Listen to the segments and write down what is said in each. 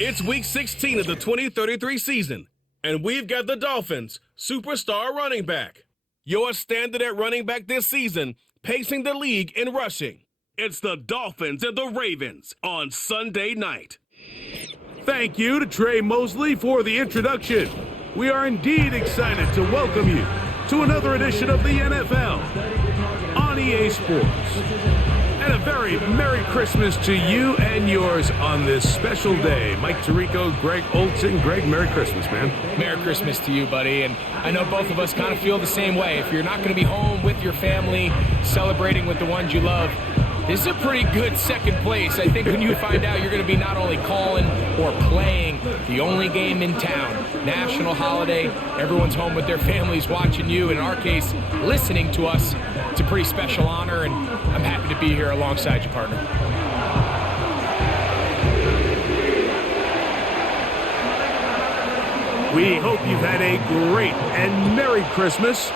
It's week 16 of the 2033 season, and we've got the Dolphins' superstar running back. Your standard at running back this season, pacing the league in rushing. It's the Dolphins and the Ravens on Sunday night. Thank you to Trey Mosley for the introduction. We are indeed excited to welcome you to another edition of the NFL on EA Sports. And a very Merry Christmas to you and yours on this special day. Mike Tirico, Greg Olson. Greg, Merry Christmas, man. Merry Christmas to you, buddy. And I know both of us kind of feel the same way. If you're not going to be home with your family, celebrating with the ones you love, this is a pretty good second place. I think when you find out you're going to be not only calling or playing the only game in town, national holiday, everyone's home with their families watching you, in our case, listening to us, it's a pretty special honor, and I'm happy to be here alongside you, partner. We hope you've had a great and Merry Christmas.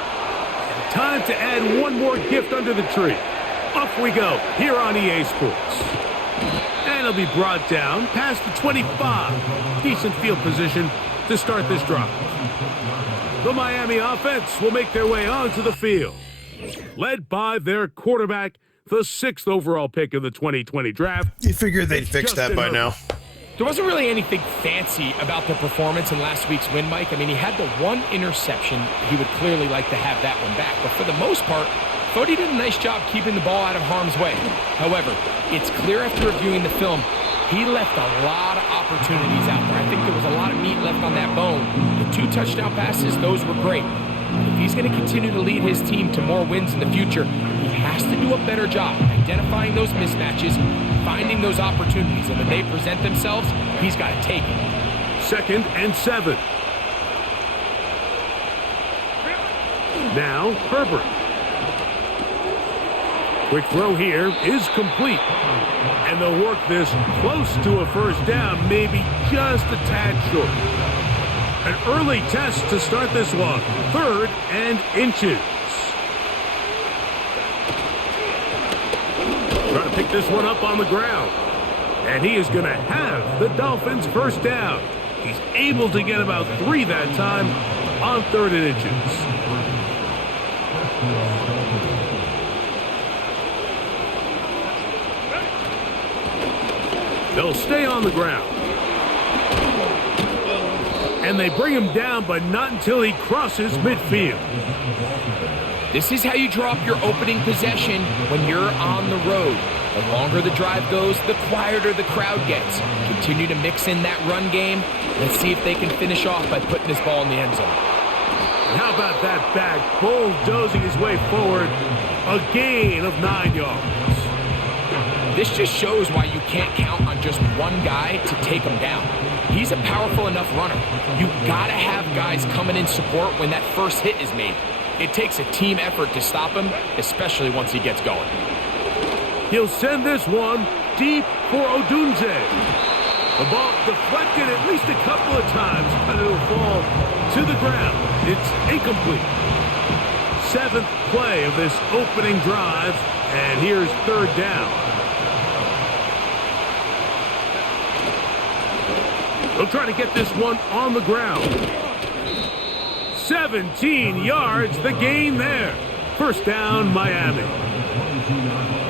Time to add one more gift under the tree. Off we go here on EA Sports. And it'll be brought down past the 25. Decent field position to start this drive. The Miami offense will make their way onto the field, led by their quarterback, the 6th overall pick of the 2020 draft. You figured they'd fix that by now. There wasn't really anything fancy about the performance in last week's win, Mike. I mean, he had the one interception. He would clearly like to have that one back. But for the most part, I thought he did a nice job keeping the ball out of harm's way. However, it's clear after reviewing the film, he left a lot of opportunities out there. I think there was a lot of meat left on that bone. The 2 touchdown passes, those were great. If he's going to continue to lead his team to more wins in the future, he has to do a better job identifying those mismatches, finding those opportunities, and when they present themselves, he's got to take it. 2nd and 7. Now, Herbert. Quick throw here is complete. And they'll work this close to a first down, maybe just a tad short. An early test to start this one. 3rd and inches. Trying to pick this one up on the ground. And he is going to have the Dolphins' first down. He's able to get about 3 that time on 3rd and inches. They'll stay on the ground. And they bring him down, but not until he crosses midfield. This is how you drop your opening possession when you're on the road. The longer the drive goes, the quieter the crowd gets. Continue to mix in that run game. Let's see if they can finish off by putting this ball in the end zone. How about that back bulldozing his way forward? A gain of 9 yards. This just shows why you can't count on just one guy to take him down. He's a powerful enough runner. You gotta have guys coming in support when that first hit is made. It takes a team effort to stop him, especially once he gets going. He'll send this one deep for Odunze. The ball deflected at least a couple of times, but it'll fall to the ground. It's incomplete. 7th play of this opening drive, and here's 3rd down. They'll try to get this one on the ground. 17 yards, the gain there. First down, Miami.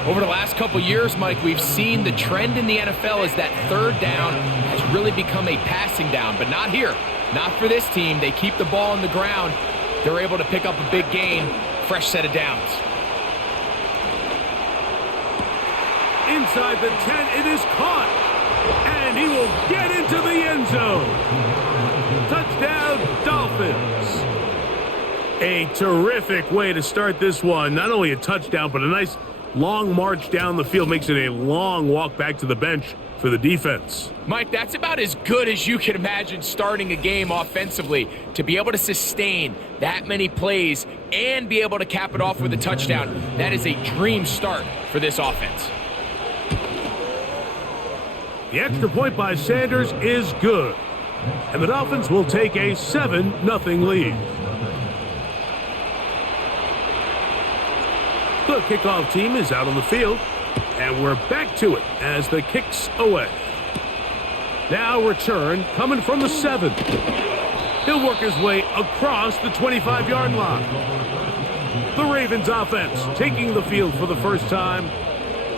Over the last couple years, Mike, we've seen the trend in the NFL is that 3rd down has really become a passing down, but not here. Not for this team. They keep the ball on the ground. They're able to pick up a big gain. Fresh set of downs. Inside the 10, it is caught. And he will get into the end zone. Touchdown, Dolphins. A terrific way to start this one. Not only a touchdown, but a nice long march down the field. Makes it a long walk back to the bench for the defense. Mike, that's about as good as you can imagine starting a game offensively. To be able to sustain that many plays and be able to cap it off with a touchdown, that is a dream start for this offense. The extra point by Sanders is good. And the Dolphins will take a 7-0 lead. The kickoff team is out on the field. And we're back to it as the kick's away. Now return coming from the 7. He'll work his way across the 25-yard line. The Ravens offense taking the field for the first time,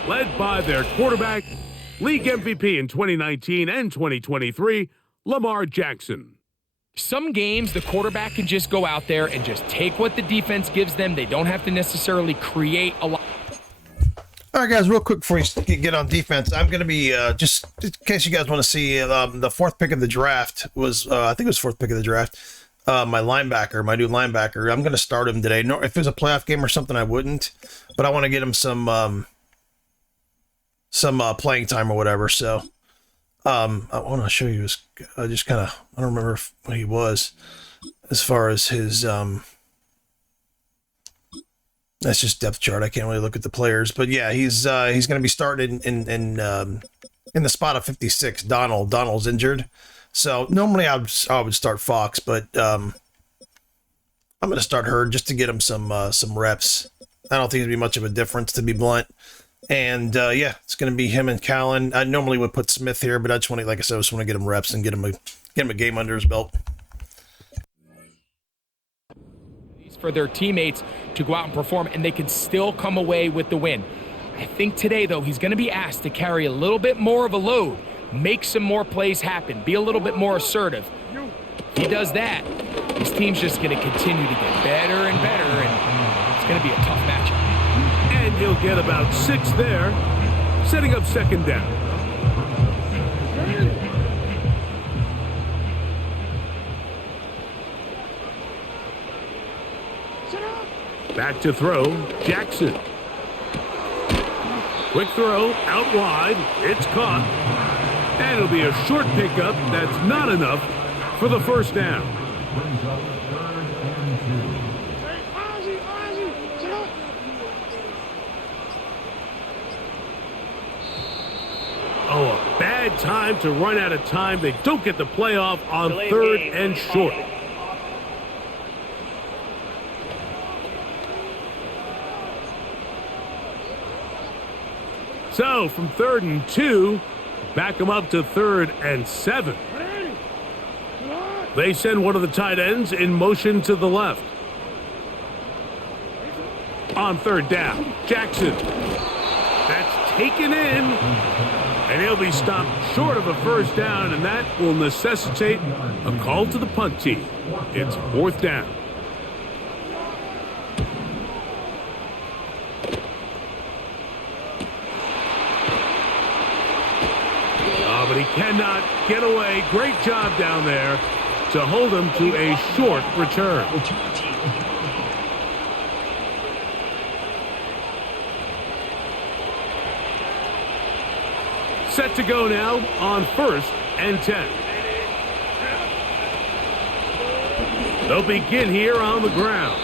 led by their quarterback, league MVP in 2019 and 2023, Lamar Jackson. Some games, the quarterback can just go out there and just take what the defense gives them. They don't have to necessarily create a lot. All right, guys, real quick before you get on defense, I'm going to be, just in case you guys want to see, the fourth pick of the draft was, I think it was fourth pick of the draft, my linebacker, my new linebacker. I'm going to start him today. No, if it was a playoff game or something, I wouldn't, but I want to get him some playing time or whatever. So I want to show you his, I don't remember what he was as far as his, that's just depth chart. I can't really look at the players, but yeah, he's going to be starting in the spot of 56. Donald's injured, so normally I would start Fox, but I'm going to start Hurd just to get him some reps. I don't think it'd be much of a difference, to be blunt. And yeah, it's going to be him and Callan. I normally would put Smith here, but I just want to, like I said, I just want to get him reps and get him a game under his belt. For their teammates to go out and perform, and they can still come away with the win. I think today, though, he's going to be asked to carry a little bit more of a load, make some more plays happen, be a little bit more assertive. If he does that, his team's just going to continue to get better and better, and it's going to be a tough matchup. And he'll get about 6 there, setting up second down. Back to throw, Jackson. Quick throw, out wide, it's caught. And it'll be a short pickup that's not enough for the first down. Oh, a bad time to run out of time. They don't get the playoff on third and short. So, from 3rd and 2, back them up to 3rd and 7. They send one of the tight ends in motion to the left. On 3rd down, Jackson. That's taken in, and he'll be stopped short of a first down, and that will necessitate a call to the punt team. It's 4th down. But he cannot get away. Great job down there to hold him to a short return. Set to go now on 1st and 10. They'll begin here on the ground.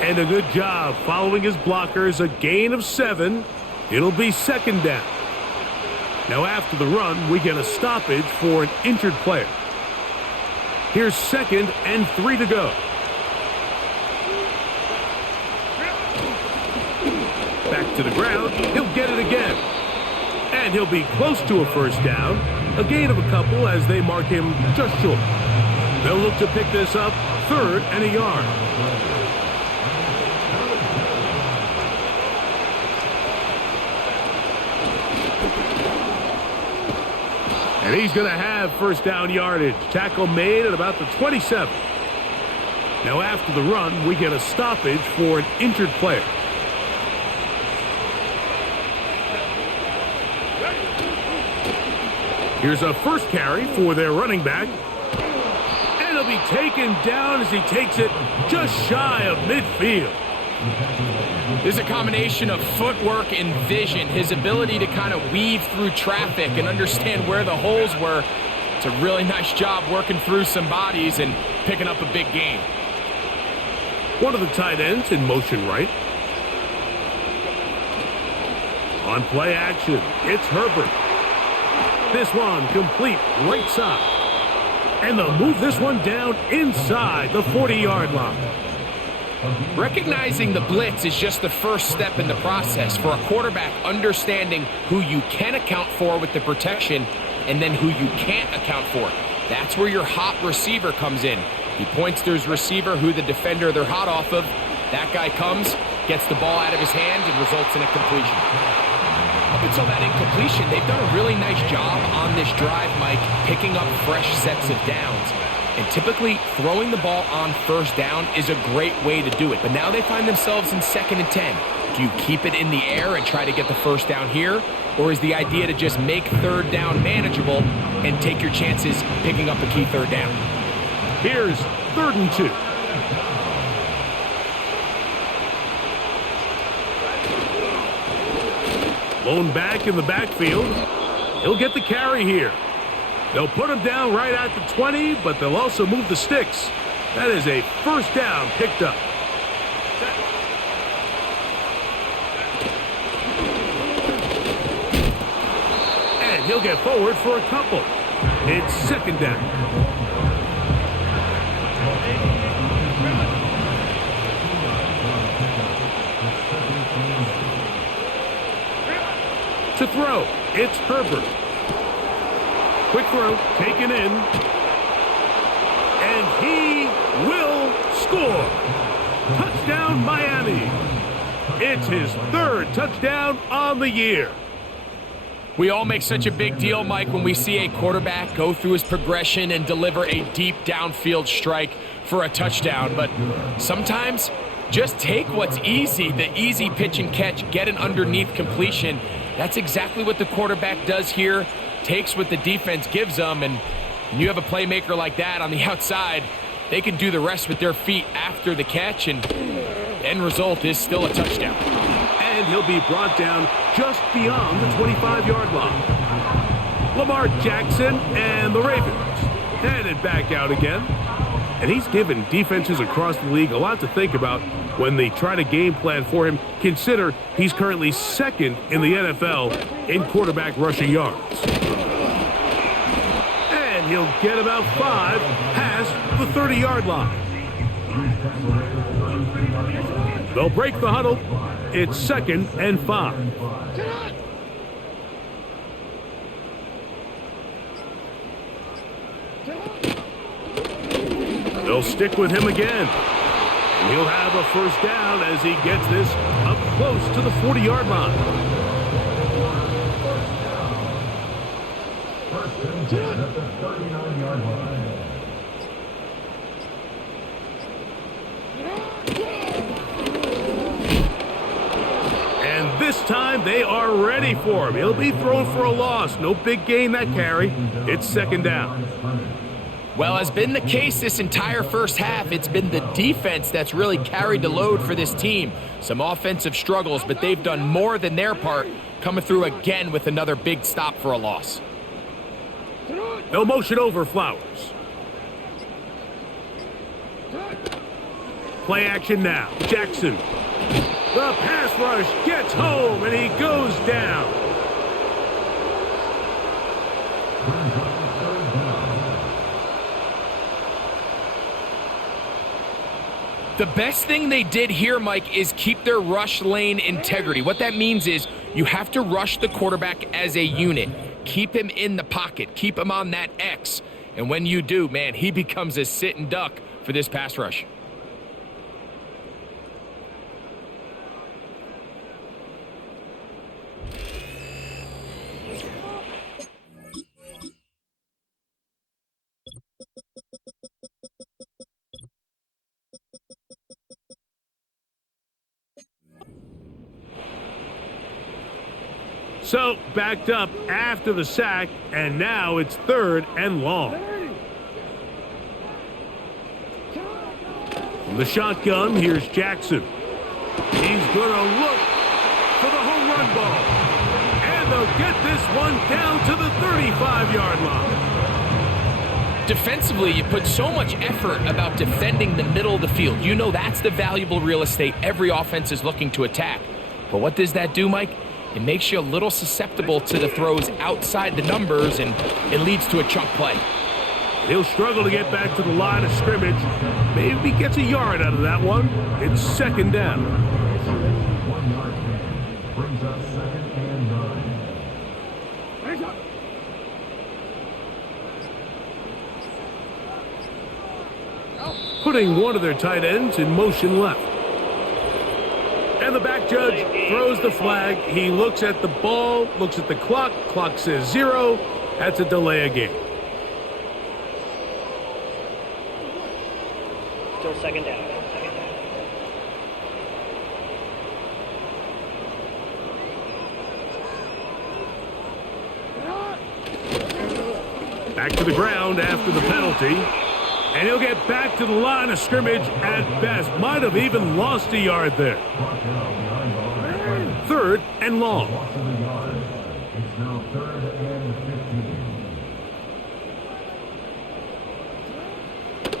And a good job following his blockers. A gain of 7. It'll be 2nd down. Now after the run, we get a stoppage for an injured player. Here's 2nd and 3 to go. Back to the ground. He'll get it again. And he'll be close to a first down. A gain of a couple as they mark him just short. They'll look to pick this up 3rd and a yard. And he's going to have first down yardage. Tackle made at about the 27. Now after the run, we get a stoppage for an injured player. Here's a first carry for their running back. And he'll be taken down as he takes it just shy of midfield. There's a combination of footwork and vision, his ability to kind of weave through traffic and understand where the holes were. It's a really nice job working through some bodies and picking up a big gain. One of the tight ends in motion right. On play action, it's Herbert. This one complete right side. And they'll move this one down inside the 40-yard line. Recognizing the blitz is just the first step in the process for a quarterback understanding who you can account for with the protection and then who you can't account for. That's where your hot receiver comes in. He points to his receiver, who the defender they're hot off of. That guy comes, gets the ball out of his hand, and results in a completion. Up until that incompletion, they've done a really nice job on this drive, Mike, picking up fresh sets of downs. And typically, throwing the ball on first down is a great way to do it. But now they find themselves in 2nd and 10. Do you keep it in the air and try to get the first down here? Or is the idea to just make 3rd down manageable and take your chances picking up a key 3rd down? Here's 3rd and 2. Lone back in the backfield. He'll get the carry here. They'll put him down right at the 20, but they'll also move the sticks. That is a first down picked up. And he'll get forward for a couple. It's 2nd down. To throw, it's Herbert. Quick throw, taken in. And he will score. Touchdown, Miami. It's his 3rd touchdown on the year. We all make such a big deal, Mike, when we see a quarterback go through his progression and deliver a deep downfield strike for a touchdown. But sometimes, just take what's easy, the easy pitch and catch, get an underneath completion. That's exactly what the quarterback does here, takes what the defense gives them, and when you have a playmaker like that on the outside, they can do the rest with their feet after the catch, and the end result is still a touchdown. And he'll be brought down just beyond the 25-yard line. Lamar Jackson and the Ravens headed back out again. And he's given defenses across the league a lot to think about when they try to game plan for him. Consider he's currently 2nd in the NFL in quarterback rushing yards. And he'll get about 5 past the 30-yard line. They'll break the huddle. It's 2nd and 5. They'll stick with him again. And he'll have a first down as he gets this up close to the 40-yard line. First and 10 at the 39-yard line. And this time they are ready for him. He'll be thrown for a loss. No big gain that carry. It's 2nd down. Well, has been the case this entire first half. It's been the defense that's really carried the load for this team. Some offensive struggles, but they've done more than their part, coming through again with another big stop for a loss. They'll motion over Flowers. Play action now. Jackson. The pass rush gets home, and he goes down. The best thing they did here, Mike, is keep their rush lane integrity. What that means is you have to rush the quarterback as a unit. Keep him in the pocket. Keep him on that X. And when you do, man, he becomes a sit and duck for this pass rush. So, backed up after the sack, and now it's 3rd and long. From the shotgun, here's Jackson. He's going to look for the home run ball. And they'll get this one down to the 35-yard line. Defensively, you put so much effort about defending the middle of the field. You know that's the valuable real estate every offense is looking to attack. But what does that do, Mike? It makes you a little susceptible to the throws outside the numbers, and it leads to a chunk play. He'll struggle to get back to the line of scrimmage. Maybe gets a yard out of that one. It's 2nd down. putting one of their tight ends in motion left. And the back judge throws the flag. He looks at the ball, looks at the clock. Clock says 0. That's a delay of game. Still second down. Back to the ground after the penalty. And he'll get back to the line of scrimmage at best. Might have even lost a yard there. 3rd and long.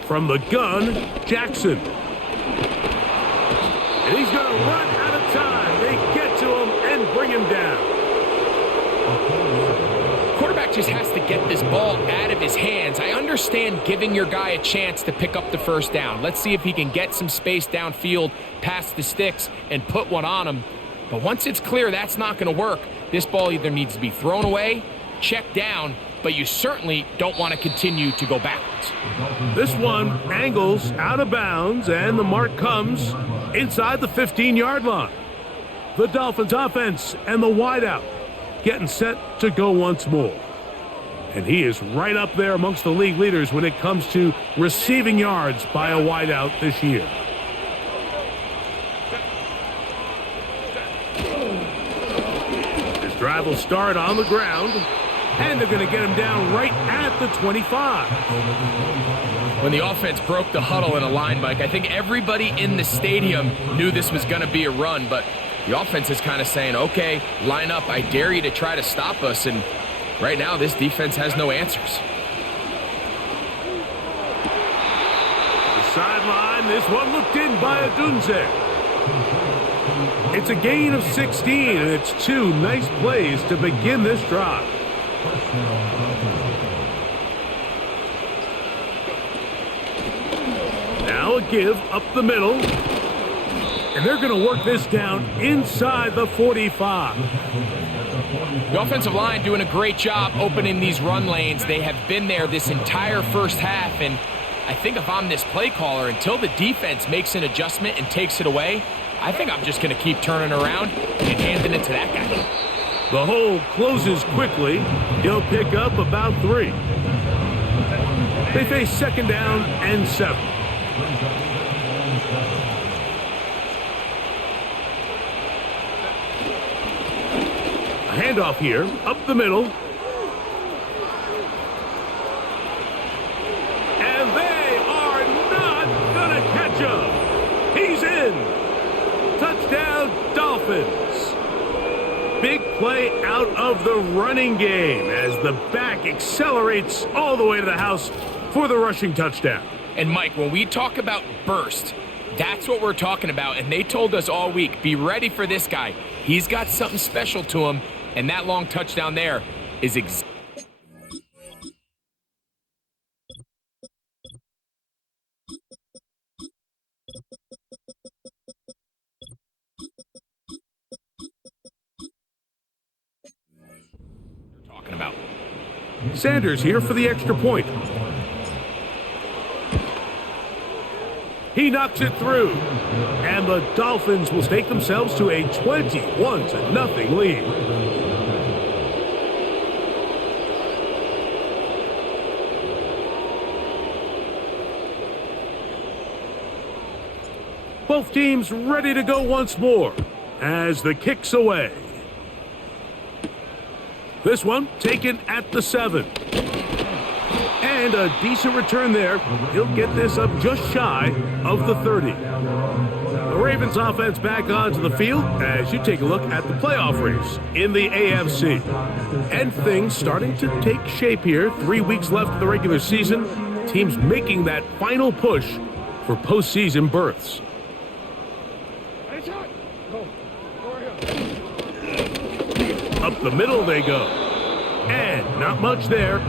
From the gun, Jackson. And he's going to run out of time. They get to him and bring him down. Quarterback just has to get this ball out of his hands. I understand giving your guy a chance to pick up the first down. Let's see if he can get some space downfield past the sticks and put one on him. But once it's clear that's not going to work, this ball either needs to be thrown away, checked down, but you certainly don't want to continue to go backwards. This one angles out of bounds, and the mark comes inside the 15-yard line. The Dolphins offense and the wideout getting set to go once more. And he is right up there amongst the league leaders when it comes to receiving yards by a wideout this year. This drive will start on the ground, and they're going to get him down right at the 25. When the offense broke the huddle in a line, Mike, I think everybody in the stadium knew this was going to be a run, but the offense is kind of saying, okay, line up. I dare you to try to stop us. And right now, this defense has no answers. The sideline, this one looked in by Adunze. It's a gain of 16, and it's 2 nice plays to begin this drive. Now a give up the middle. And they're going to work this down inside the 45. The offensive line doing a great job opening these run lanes. They have been there this entire first half, and I think if I'm this play caller, until the defense makes an adjustment and takes it away, I think I'm just going to keep turning around and handing it to that guy. The hole closes quickly. He'll pick up about 3. They face 2nd down and 7. Handoff here, up the middle. And they are not going to catch him. He's in. Touchdown, Dolphins. Big play out of the running game as the back accelerates all the way to the house for the rushing touchdown. And Mike, when we talk about burst, that's what we're talking about. And they told us all week, be ready for this guy. He's got something special to him. And that long touchdown there is talking about. Sanders here for the extra point. He knocks it through. And the Dolphins will stake themselves to a 21-0 lead. Both teams ready to go once more as the kick's away. This one taken at the 7. And a decent return there. He'll get this up just shy of the 30. The Ravens offense back onto the field as you take a look at the playoff race in the AFC. And things starting to take shape here. 3 weeks left of the regular season. Teams making that final push for postseason berths. Up the middle they go. And not much there.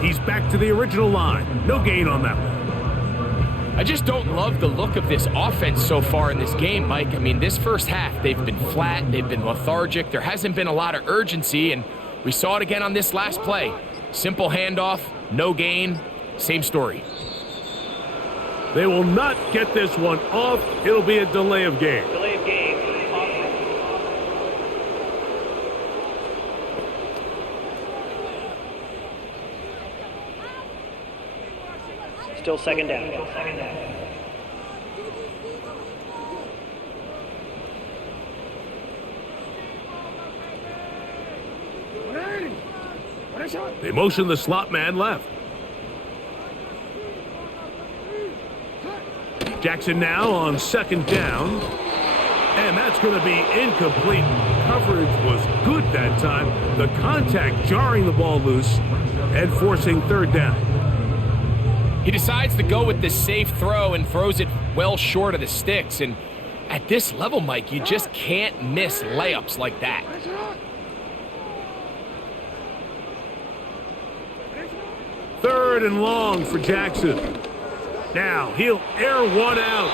He's back to the original line. No gain on that one. I just don't love the look of this offense so far in this game, Mike. I mean, this first half, they've been flat. They've been lethargic. There hasn't been a lot of urgency, and we saw it again on this last play. Simple handoff, no gain, same story. They will not get this one off. It'll be a delay of game. Delay of game. Still second down. They motion the slot man left. Jackson now on second down. And that's going to be incomplete. Coverage was good that time. The contact jarring the ball loose and forcing third down. He decides to go with the safe throw and throws it well short of the sticks. And at this level, Mike, you just can't miss layups like that. Third and long for Jackson. Now he'll air one out.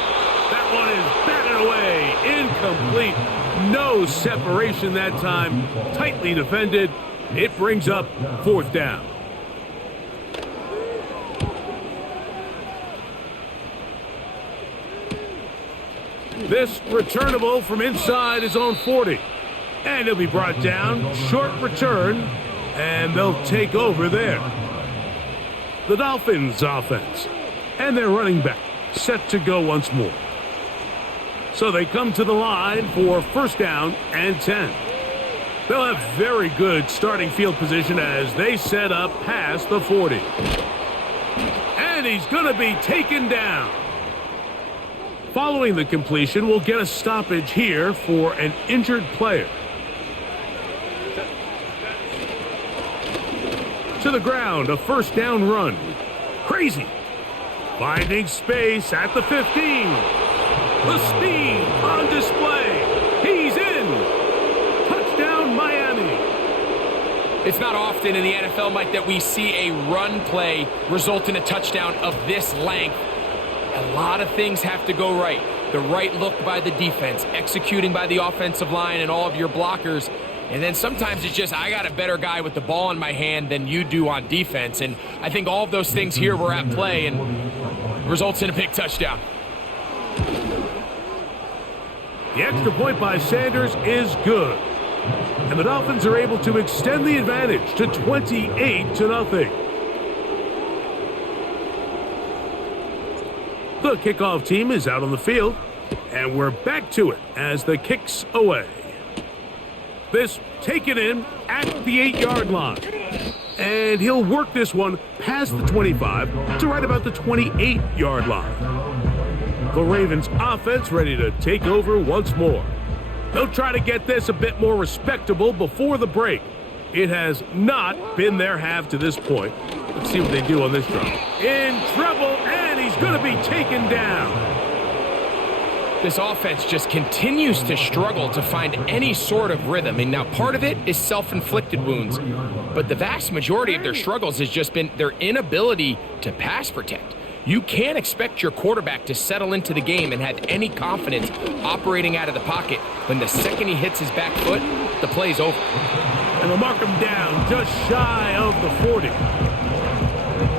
That one is batted away. Incomplete. No separation that time. Tightly defended. It brings up fourth down. This returnable from inside his own 40. And he'll be brought down. Short return. And they'll take over there. The Dolphins offense. And their running back set to go once more. So they come to the line for first down and 10. They'll have very good starting field position as they set up past the 40. And he's going to be taken down. Following the completion, we'll get a stoppage here for an injured player. To the ground, a first down run. Crazy. Finding space at the 15. The speed on display. He's in. Touchdown, Miami. It's not often in the NFL, Mike, that we see a run play result in a touchdown of this length. A lot of things have to go right. The right look by the defense, executing by the offensive line and all of your blockers. And then sometimes it's just, I got a better guy with the ball in my hand than you do on defense. And I think all of those things here were at play and results in a big touchdown. The extra point by Sanders is good. And the Dolphins are able to extend the advantage to 28-0. The kickoff team is out on the field, and we're back to it as the kick's away. This taken in at the 8-yard line. And he'll work this one past the 25 to right about the 28-yard line. The Ravens offense ready to take over once more. They'll try to get this a bit more respectable before the break. It has not been their half to this point. Let's see what they do on this drive. In trouble, and he's going to be taken down. This offense just continues to struggle to find any sort of rhythm. And now part of it is self-inflicted wounds. But the vast majority of their struggles has just been their inability to pass protect. You can't expect your quarterback to settle into the game and have any confidence operating out of the pocket when the second he hits his back foot, the play's over. And they'll mark him down just shy of the 40.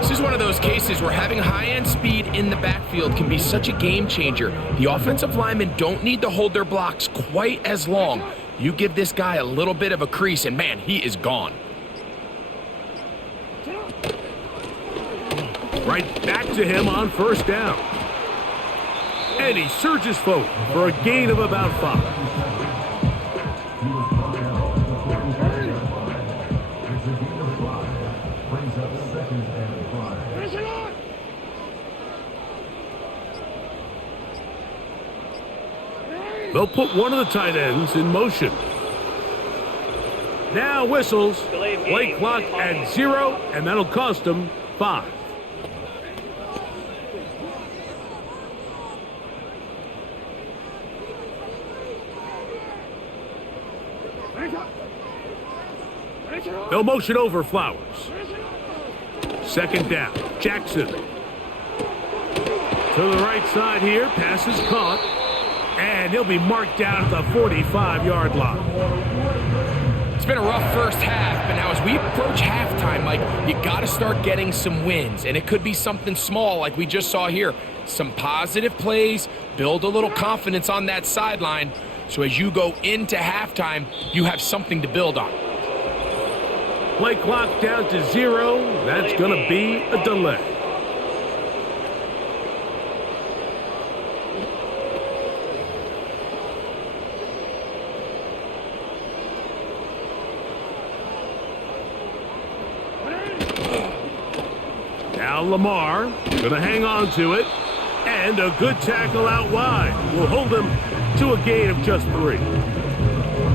This is one of those cases where having high-end speed in the backfield can be such a game changer. The offensive linemen don't need to hold their blocks quite as long. You give this guy a little bit of a crease, and man, he is gone. Right back to him on first down. And he surges forward for a gain of about 5. They'll put one of the tight ends in motion. Now whistles. Play clock at 0, and that'll cost them 5. They'll motion over Flowers. Second down. Jackson. To the right side here. Pass is caught. And he'll be marked down at the 45-yard line. It's been a rough first half, but now as we approach halftime, Mike, you got to start getting some wins. And it could be something small like we just saw here. some positive plays, build a little confidence on that sideline, so as you go into halftime, you have something to build on. Play clock down to 0. That's going to be a delay. Now Lamar going to hang on to it. And a good tackle out wide will hold him to a gain of just 3.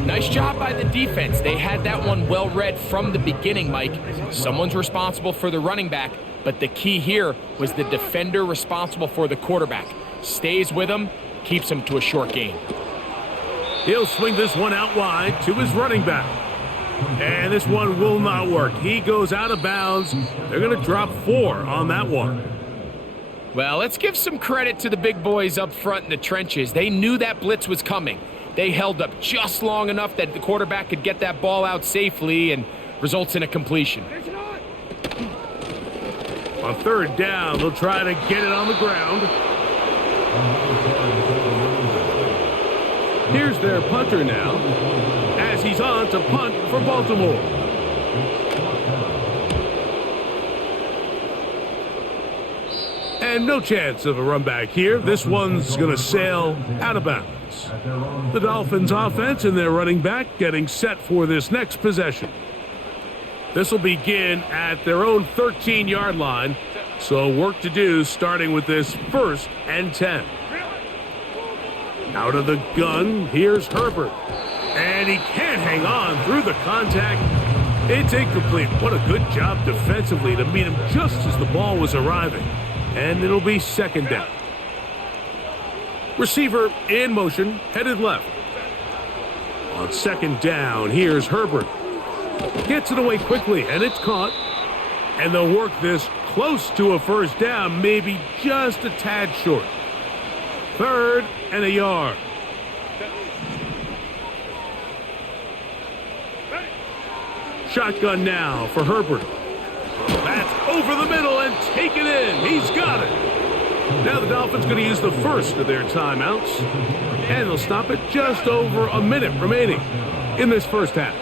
Nice job by the defense. They had that one well read from the beginning, Mike. Someone's responsible for the running back, but the key here was the defender responsible for the quarterback. Stays with him, keeps him to a short gain. He'll swing this one out wide to his running back. And this one will not work. He goes out of bounds. They're going to drop 4 on that one. Well, let's give some credit to the big boys up front in the trenches. They knew that blitz was coming. They held up just long enough that the quarterback could get that ball out safely and results in a completion. On 3rd down, they'll try to get it on the ground. Here's their punter now, as he's on to punt for Baltimore. And no chance of a run back here. This one's going to sail out of bounds. The Dolphins offense and their running back getting set for this next possession. This will begin at their own 13-yard line. So work to do starting with this 1st and 10. Out of the gun, here's Herbert. And he can't hang on through the contact. It's incomplete. What a good job defensively to meet him just as the ball was arriving. And it'll be 2nd down. Receiver in motion, headed left. On 2nd down, here's Herbert. Gets it away quickly, and it's caught. And they'll work this close to a 1st down, maybe just a tad short. 3rd and a yard. Shotgun now for Herbert. That's over the middle and taken in. He's got it. Now the Dolphins going to use the first of their timeouts. And they'll stop it just over a minute remaining in this 1st half.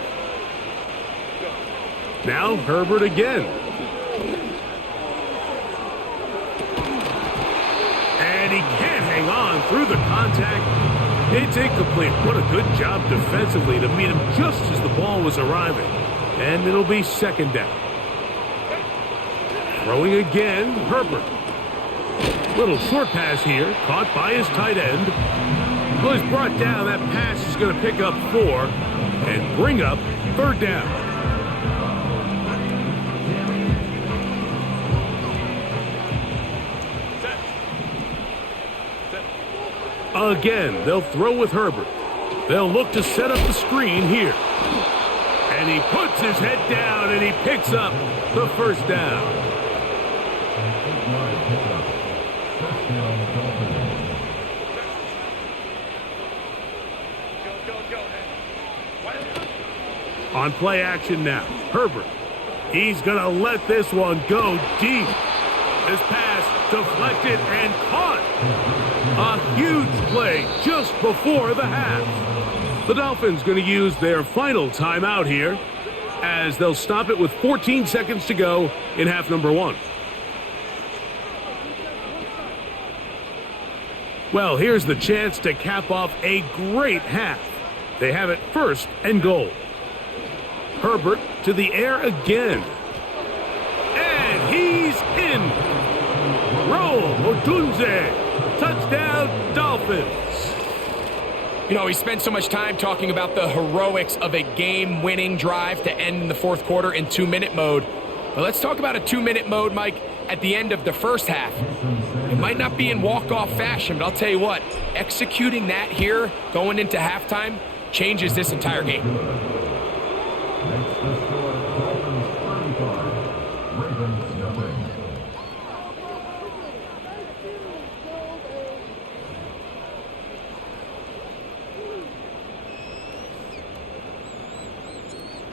Now Herbert again. And he can't hang on through the contact. It's incomplete. What a good job defensively to meet him just as the ball was arriving. And it'll be 2nd down. Throwing again, Herbert. Little short pass here, caught by his tight end. Well, he's brought down. That pass is going to pick up 4 and bring up 3rd down. Again, they'll throw with Herbert. They'll look to set up the screen here. And he puts his head down and he picks up the 1st down. On play action now, Herbert. He's going to let this one go deep. This pass deflected and caught. A huge play just before the half. The Dolphins going to use their final timeout here as they'll stop it with 14 seconds to go in half number 1. Well, here's the chance to cap off a great half. They have it 1st and goal. Herbert to the air again. And he's in. Roll Odunze. Touchdown, Dolphins. You know, we spent so much time talking about the heroics of a game-winning drive to end in the 4th quarter in 2-minute mode. But let's talk about a 2-minute mode, Mike, at the end of the 1st half. It might not be in walk-off fashion, but I'll tell you what, executing that here going into halftime changes this entire game.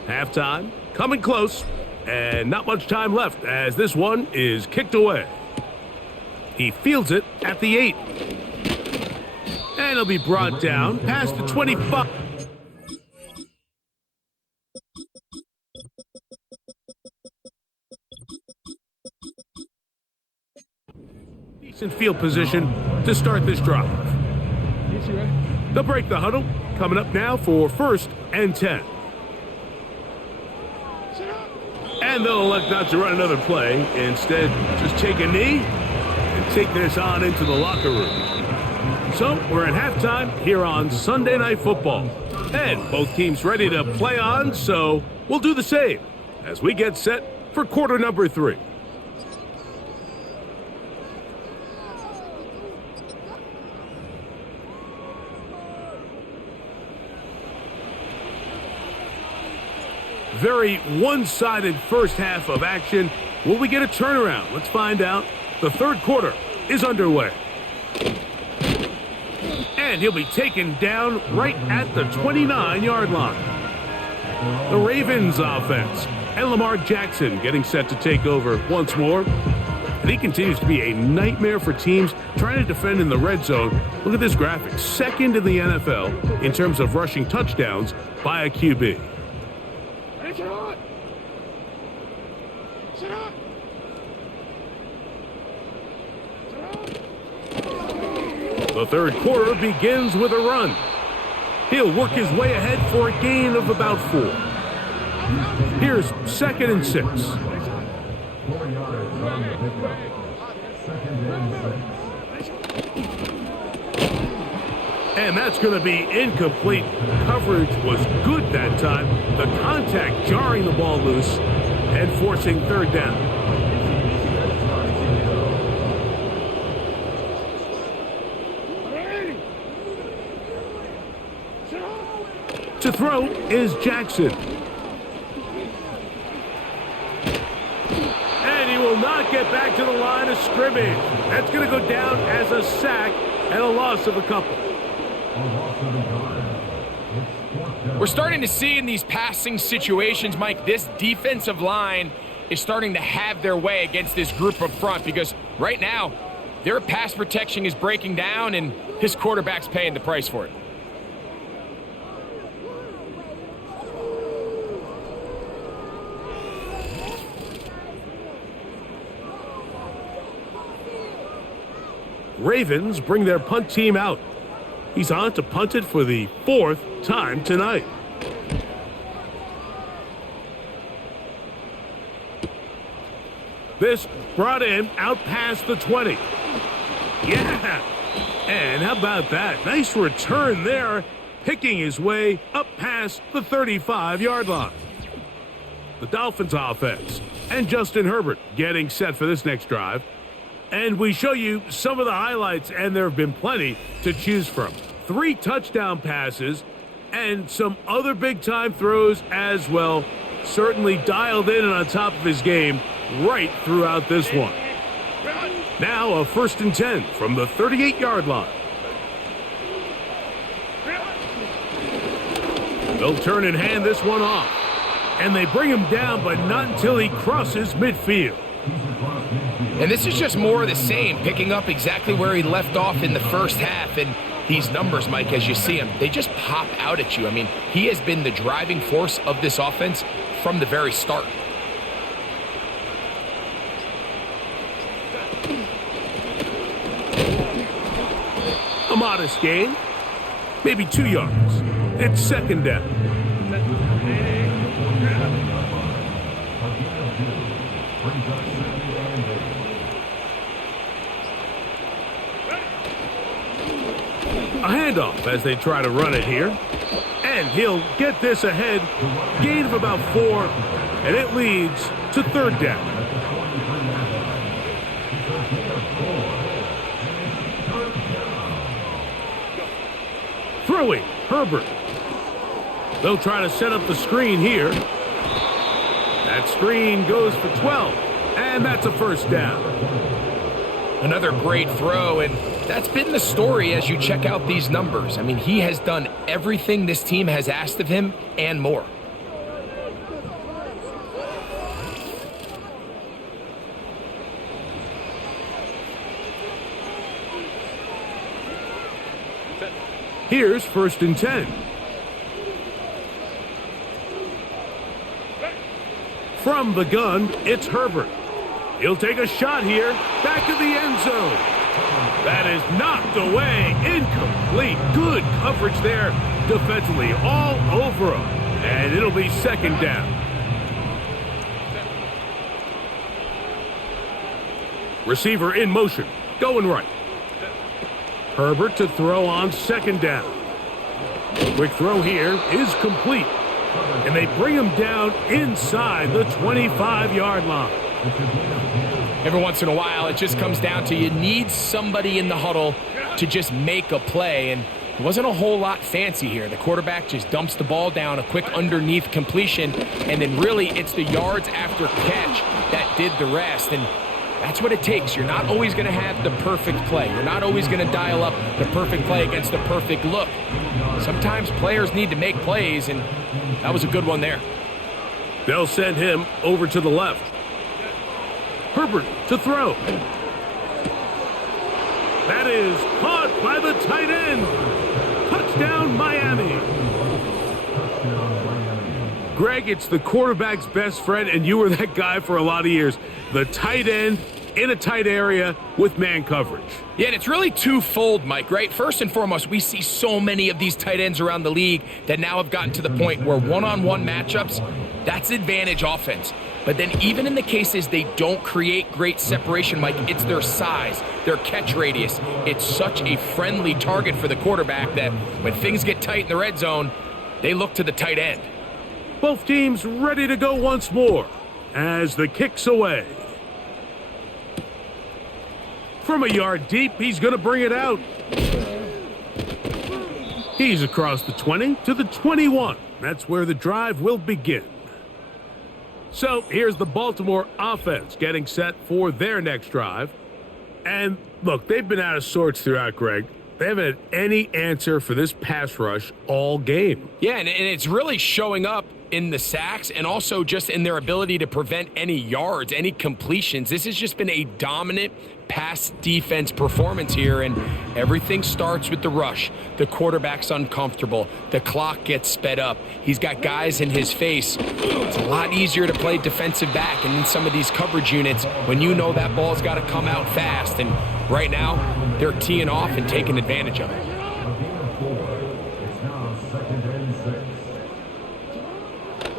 Halftime, coming close, and not much time left as this one is kicked away. He fields it at the 8. And he'll be brought down past the 25. Decent field position to start this drive. They'll break the huddle. Coming up now for 1st and 10. And they'll elect not to run another play. Instead, just take a knee and take this on into the locker room. So, we're at halftime here on Sunday Night Football. And both teams ready to play on, so we'll do the same as we get set for quarter number 3. Very one-sided first half of action. Will we get a turnaround? Let's find out. The third quarter is underway. And he'll be taken down right at the 29-yard line. The Ravens offense and Lamar Jackson getting set to take over once more. And he continues to be a nightmare for teams trying to defend in the red zone. Look at this graphic. Second in the NFL in terms of rushing touchdowns by a QB. The third quarter begins with a run. He'll work his way ahead for a gain of about 4. Here's 2nd and 6. And that's going to be incomplete. Coverage was good that time. The contact jarring the ball loose and forcing 3rd down. To throw is Jackson. And he will not get back to the line of scrimmage. That's going to go down as a sack and a loss of a couple. We're starting to see in these passing situations, Mike, this defensive line is starting to have their way against this group up front because right now their pass protection is breaking down and his quarterback's paying the price for it. Ravens bring their punt team out. He's on to punt it for the 4th time tonight. This brought him out past the 20. Yeah! And how about that? Nice return there, picking his way up past the 35-yard line. The Dolphins offense and Justin Herbert getting set for this next drive. And we show you some of the highlights, and there have been plenty to choose from. 3 touchdown passes and some other big-time throws as well. Certainly dialed in and on top of his game right throughout this one. Now a 1st and 10 from the 38-yard line. They'll turn and hand this one off. And they bring him down, but not until he crosses midfield. And this is just more of the same, picking up exactly where he left off in the first half. And these numbers, Mike, as you see them, they just pop out at you. I mean, he has been the driving force of this offense from the very start. A modest gain, maybe 2 yards. It's 2nd down. A handoff as they try to run it here. And he'll get this ahead. Gain of about 4. And it leads to 3rd down. Throwing, Herbert. They'll try to set up the screen here. That screen goes for 12. And that's a 1st down. Another great throw, and that's been the story as you check out these numbers. I mean, he has done everything this team has asked of him and more. Here's 1st and 10. From the gun, it's Herbert. He'll take a shot here, back to the end zone. That is knocked away, incomplete. Good coverage there defensively, all over him. And it'll be 2nd down. Receiver in motion, going right. Herbert to throw on 2nd down. Quick throw here is complete. And they bring him down inside the 25-yard line. Every once in a while, it just comes down to you need somebody in the huddle to just make a play. And it wasn't a whole lot fancy here. The quarterback just dumps the ball down, a quick underneath completion, and then really it's the yards after catch that did the rest. And that's what it takes. You're not always going to have the perfect play. You're not always going to dial up the perfect play against the perfect look. Sometimes players need to make plays, and that was a good one there. They'll send him over to the left. Herbert to throw. That is caught by the tight end. Touchdown, Miami. Greg, it's the quarterback's best friend, and you were that guy for a lot of years. The tight end in a tight area with man coverage. Yeah, and it's really twofold, Mike, right? First and foremost, we see so many of these tight ends around the league that now have gotten to the point where one-on-one matchups, that's advantage offense. But then even in the cases they don't create great separation, Mike, it's their size, their catch radius. It's such a friendly target for the quarterback that when things get tight in the red zone, they look to the tight end. Both teams ready to go once more as the kick's away. From a yard deep, he's going to bring it out. He's across the 20 to the 21. That's where the drive will begin. So here's the Baltimore offense getting set for their next drive. And look, they've been out of sorts throughout, Greg. They haven't had any answer for this pass rush all game. Yeah, and it's really showing up in the sacks and also just in their ability to prevent any yards, any completions. This has just been a dominant pass defense performance here, and everything starts with the rush. The quarterback's uncomfortable. The clock gets sped up. He's got guys in his face. It's a lot easier to play defensive back and in some of these coverage units when you know that ball's got to come out fast, and right now they're teeing off and taking advantage of it.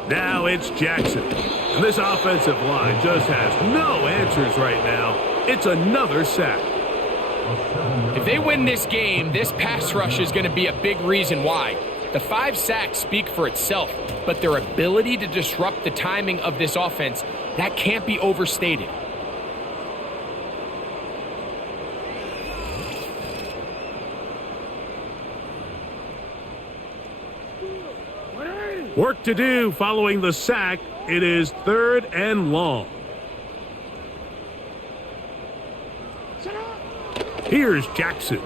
Now it's Jackson. And this offensive line just has no answers right now. It's another sack. If they win this game, this pass rush is going to be a big reason why. The 5 sacks speak for itself, but their ability to disrupt the timing of this offense, that can't be overstated. Work to do following the sack. It is 3rd and long. Here's Jackson.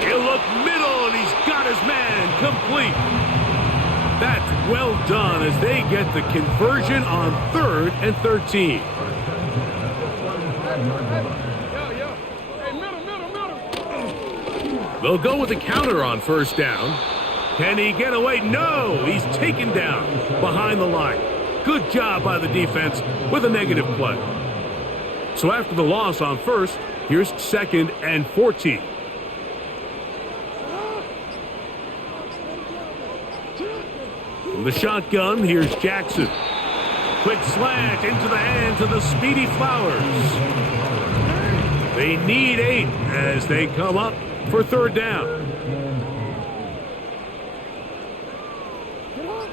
He'll look middle, and he's got his man complete. That's well done as they get the conversion on 3rd and 13. They'll go with the counter on 1st down. Can he get away? No, he's taken down behind the line. Good job by the defense with a negative play. So after the loss on 1st, here's 2nd and 14. From the shotgun, here's Jackson. Quick slant into the hands of the speedy Flowers. They need 8 as they come up for 3rd down.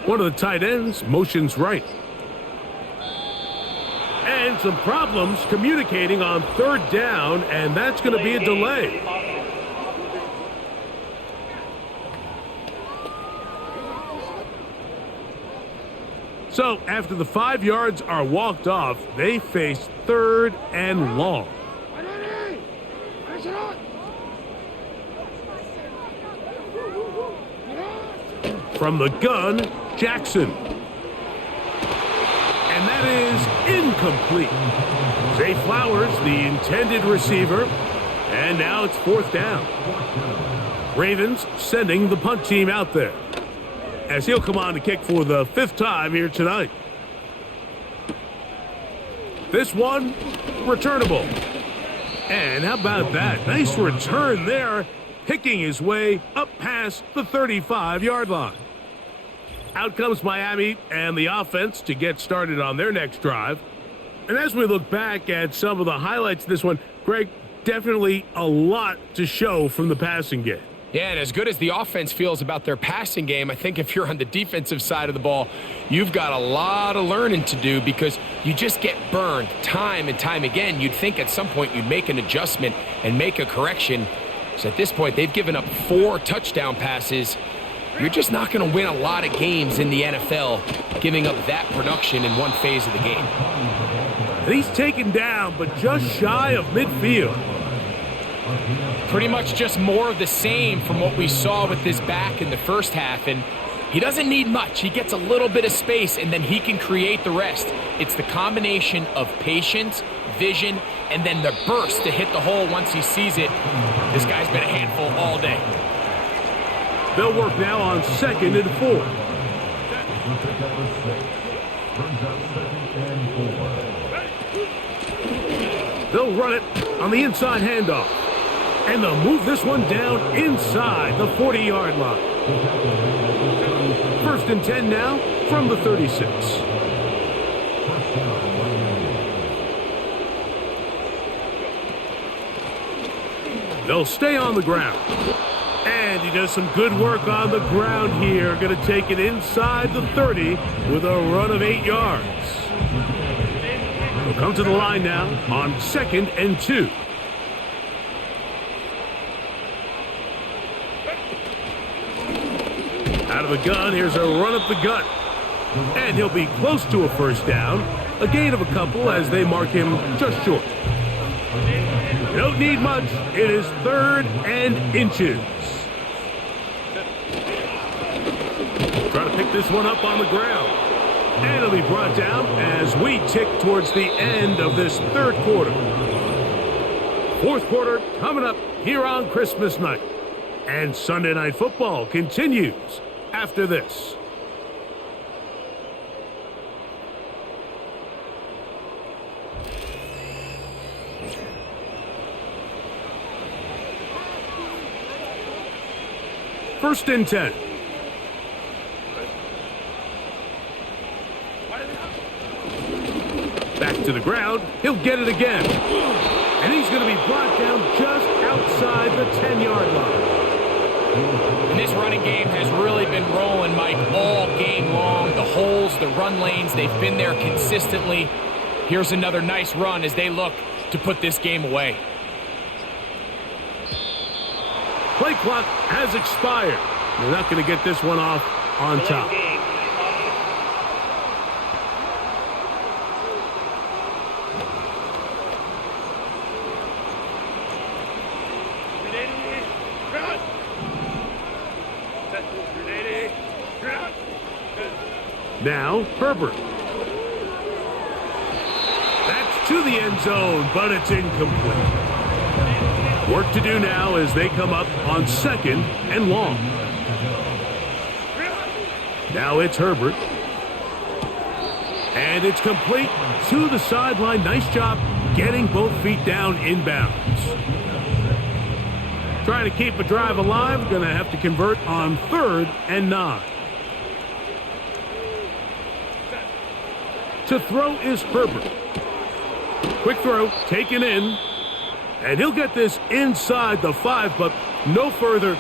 One of the tight ends motions right. And some problems communicating on 3rd down, and that's going to be a delay. So after the 5 yards are walked off, they face 3rd and long. From the gun, Jackson. And that is incomplete. Zay Flowers, the intended receiver, and now it's 4th down. Ravens sending the punt team out there, as he'll come on to kick for the 5th time here tonight. This one, returnable. And how about that? Nice return there, picking his way up past the 35-yard line. Out comes Miami and the offense to get started on their next drive. And as we look back at some of the highlights of this one, Greg, definitely a lot to show from the passing game. Yeah, and as good as the offense feels about their passing game, I think if you're on the defensive side of the ball, you've got a lot of learning to do because you just get burned time and time again. You'd think at some point you'd make an adjustment and make a correction. So at this point, they've given up 4 touchdown passes. You're just not going to win a lot of games in the NFL giving up that production in one phase of the game. And he's taken down, but just shy of midfield. Pretty much just more of the same from what we saw with this back in the first half. And he doesn't need much. He gets a little bit of space, and then he can create the rest. It's the combination of patience, vision, and then the burst to hit the hole once he sees it. This guy's been a handful all day. They'll work now on 2nd and 4. They'll run it on the inside handoff. And they'll move this one down inside the 40-yard line. 1st and 10 now from the 36. They'll stay on the ground. And he does some good work on the ground here. Going to take it inside the 30 with a run of 8 yards. They'll come to the line now on 2nd and 2. Out of the gun, here's a run up the gut. And he'll be close to a 1st down. A gain of a couple as they mark him just short. You don't need much. It is 3rd and inches. Trying to pick this one up on the ground. And it'll be brought down as we tick towards the end of this 3rd quarter. 4th quarter coming up here on Christmas night. And Sunday Night Football continues after this. First and 10. Back to the ground. He'll get it again. And he's going to be brought down just outside the 10-yard line. And this running game has really been rolling, Mike, all game long. The holes, the run lanes, they've been there consistently. Here's another nice run as they look to put this game away. Play clock has expired. They're not going to get this one off on top. Now, Herbert. That's to the end zone, but it's incomplete. Work to do now as they come up on 2nd and long. Now it's Herbert. And it's complete to the sideline. Nice job getting both feet down inbounds. Trying to keep a drive alive. Going to have to convert on 3rd and 9. To throw is Herbert. Quick throw, taken in. And he'll get this inside the 5, but no further.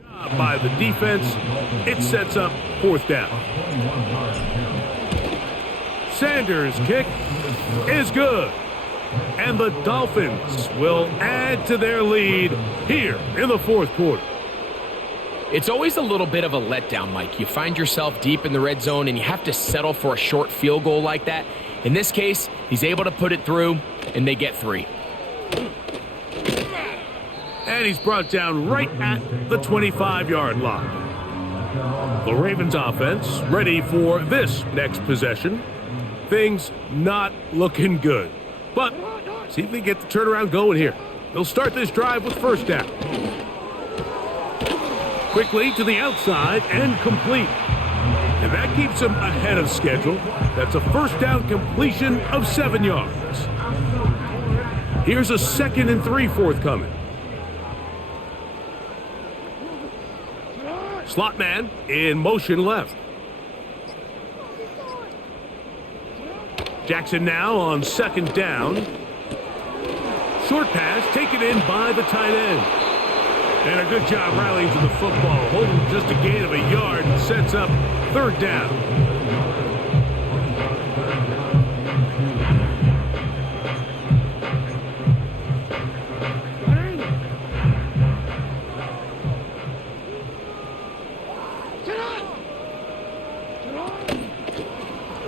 Job by the defense. It sets up 4th down. Sanders' kick is good. And the Dolphins will add to their lead here in the 4th quarter. It's always a little bit of a letdown, Mike. You find yourself deep in the red zone and you have to settle for a short field goal like that. In this case, he's able to put it through, and they get 3. And he's brought down right at the 25-yard line. The Ravens offense ready for this next possession. Things not looking good. But see if they get the turnaround going here. They'll start this drive with first down. Quickly to the outside and complete. And that keeps them ahead of schedule. That's a first down completion of 7 yards. Here's a 2nd and 3 forthcoming. Slot man in motion left. Jackson now on 2nd down. Short pass taken in by the tight end. And a good job rallying to the football. Holding just a gain of a yard and sets up 3rd down.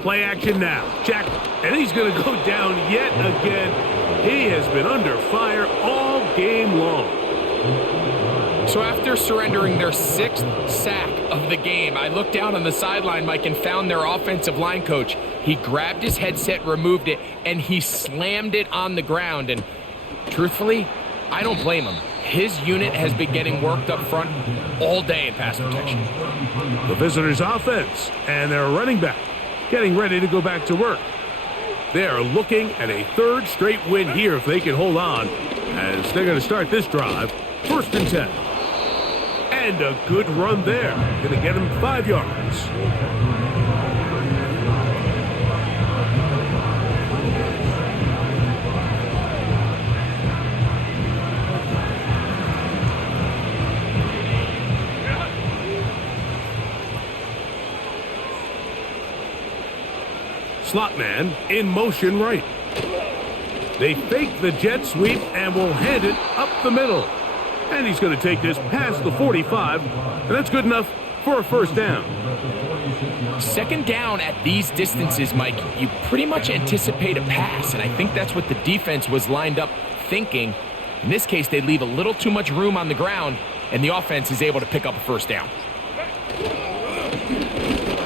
Play action now. Jack, and he's going to go down yet again. He has been under fire all game long. So after surrendering their 6th sack of the game, I looked down on the sideline, Mike, and found their offensive line coach. He grabbed his headset, removed it, and he slammed it on the ground. And truthfully, I don't blame him. His unit has been getting worked up front all day in pass protection. The visitors' offense and their running back getting ready to go back to work. They are looking at a 3rd straight win here if they can hold on, as they're going to start this drive 1st and 10. And a good run there. Going to get him 5 yards. Slot man in motion right. They fake the jet sweep and will hand it up the middle. And he's going to take this past the 45, and that's good enough for a 1st down. 2nd down at these distances, Mike, you pretty much anticipate a pass, and I think that's what the defense was lined up thinking. In this case, they leave a little too much room on the ground, and the offense is able to pick up a 1st down.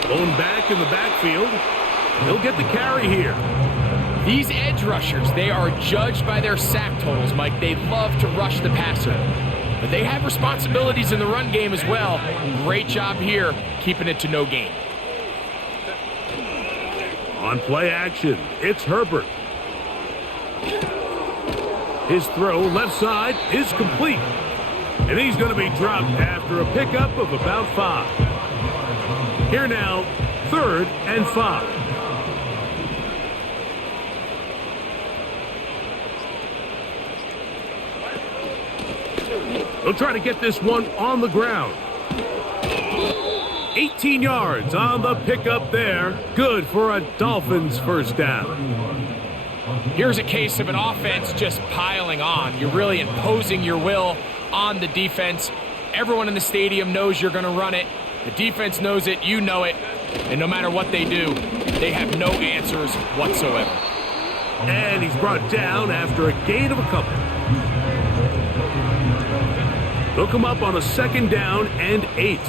Going back in the backfield. He'll get the carry here. These edge rushers, they are judged by their sack totals, Mike. They love to rush the passer. But they have responsibilities in the run game as well. Great job here, keeping it to no gain. On play action, it's Herbert. His throw left side is complete. And he's going to be dropped after a pickup of about 5. Here now, 3rd and 5. They'll try to get this one on the ground. 18 yards on the pickup there. Good for a Dolphins 1st down. Here's a case of an offense just piling on. You're really imposing your will on the defense. Everyone in the stadium knows you're going to run it. The defense knows it, you know it. And no matter what they do, they have no answers whatsoever. And he's brought down after a gain of a couple. They'll come up on a 2nd down and 8.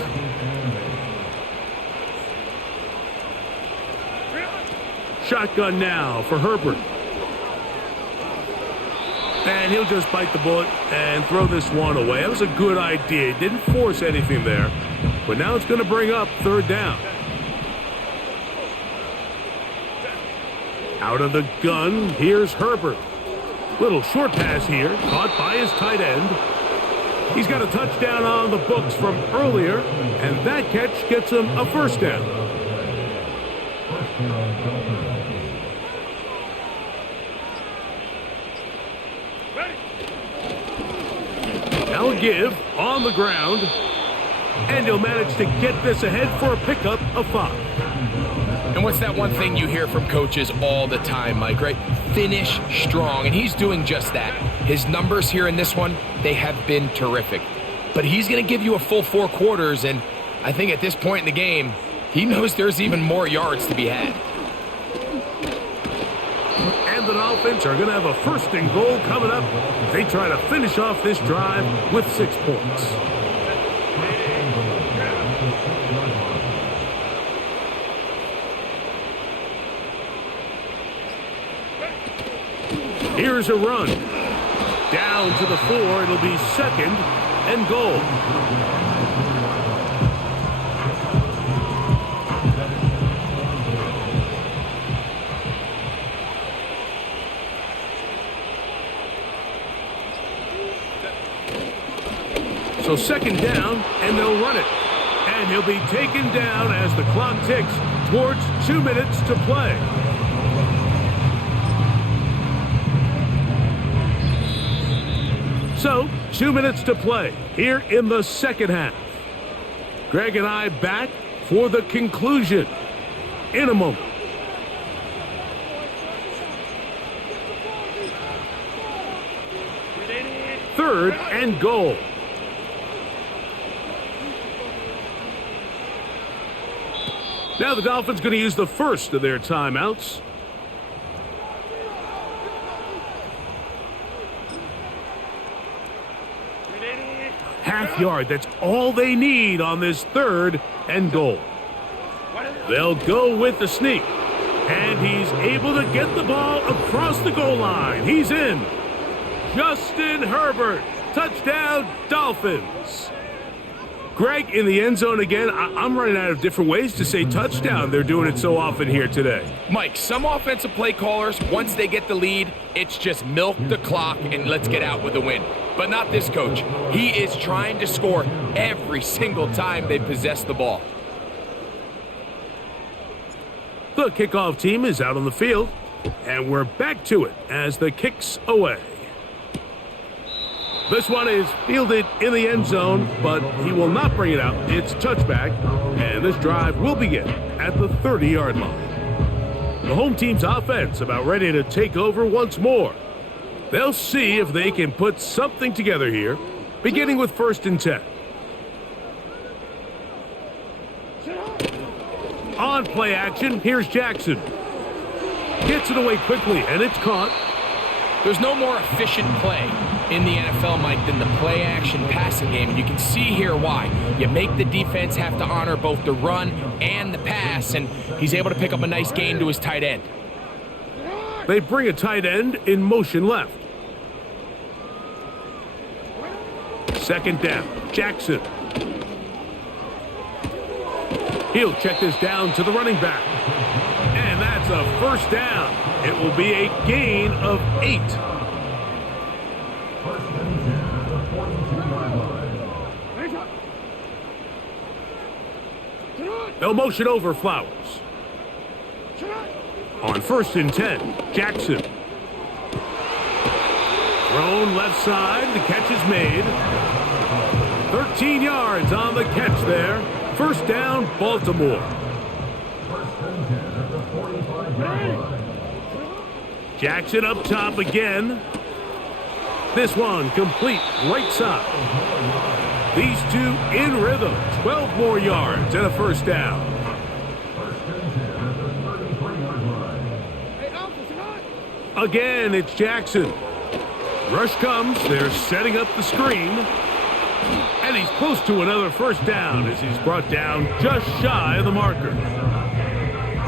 Shotgun now for Herbert. And he'll just bite the bullet and throw this one away. That was a good idea. He didn't force anything there. But now it's going to bring up 3rd down. Out of the gun, here's Herbert. Little short pass here, caught by his tight end. He's got a touchdown on the books from earlier, and that catch gets him a 1st down. Now give on the ground, and he'll manage to get this ahead for a pickup of 5. And what's that one thing you hear from coaches all the time, Mike, right? Finish strong, and he's doing just that. His numbers here in this one, they have been terrific. But he's going to give you a full 4 quarters, and I think at this point in the game, he knows there's even more yards to be had. And the Dolphins are going to have a 1st and goal coming up. They try to finish off this drive with 6 points. Here's a run. Down to the 4. It'll be 2nd and goal. So 2nd down, and they'll run it. And he'll be taken down as the clock ticks towards 2 minutes to play. So, 2 minutes to play here in the second half. Greg and I back for the conclusion in a moment. Third and goal. Now the Dolphins going to use the first of their timeouts. Half yard, that's all they need on this 3rd and goal. They'll go with the sneak. And he's able to get the ball across the goal line. He's in. Justin Herbert, touchdown Dolphins. Greg in the end zone again. I'm running out of different ways to say touchdown. They're doing it so often here today. Mike, some offensive play callers, once they get the lead, it's just milk the clock and let's get out with the win. But not this coach. He is trying to score every single time they possess the ball. The kickoff team is out on the field, and we're back to it as the kick's away. This one is fielded in the end zone, but he will not bring it out. It's touchback, and this drive will begin at the 30-yard line. The home team's offense about ready to take over once more. They'll see if they can put something together here, beginning with 1st and 10. On play action, here's Jackson. Gets it away quickly, and it's caught. There's no more efficient play in the NFL, Mike, than the play-action passing game. And you can see here why. You make the defense have to honor both the run and the pass, and he's able to pick up a nice gain to his tight end. They bring a tight end in motion left. 2nd down, Jackson. He'll check this down to the running back. And that's a 1st down. It will be a gain of 8. They'll motion over Flowers. On 1st and 10, Jackson. Thrown left side, the catch is made. 13 yards on the catch there. 1st down, Baltimore. Jackson up top again. This one complete right side. These two in rhythm. 12 more yards and a 1st down. Again, it's Jackson. Rush comes. They're setting up the screen. And he's close to another 1st down as he's brought down just shy of the marker.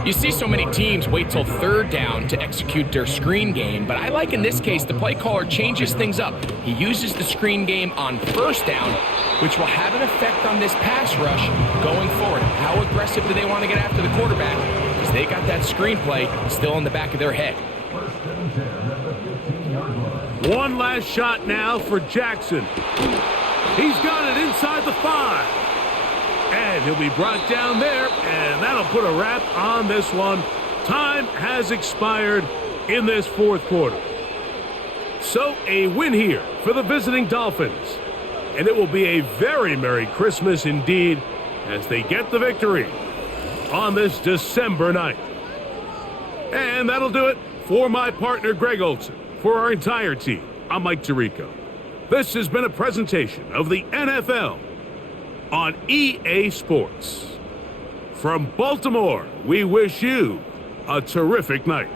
You see so many teams wait till 3rd down to execute their screen game, but I like in this case the play caller changes things up. He uses the screen game on 1st down, which will have an effect on this pass rush going forward. How aggressive do they want to get after the quarterback? Because they got that screenplay still in the back of their head. One last shot now for Jackson. He's got it inside the 5. And he'll be brought down there, and that'll put a wrap on this one. Time has expired in this 4th quarter. So a win here for the visiting Dolphins. And it will be a very Merry Christmas indeed as they get the victory on this December night. And that'll do it for my partner Greg Olson. For our entire team, I'm Mike Tirico. This has been a presentation of the NFL on EA Sports. From Baltimore, we wish you a terrific night.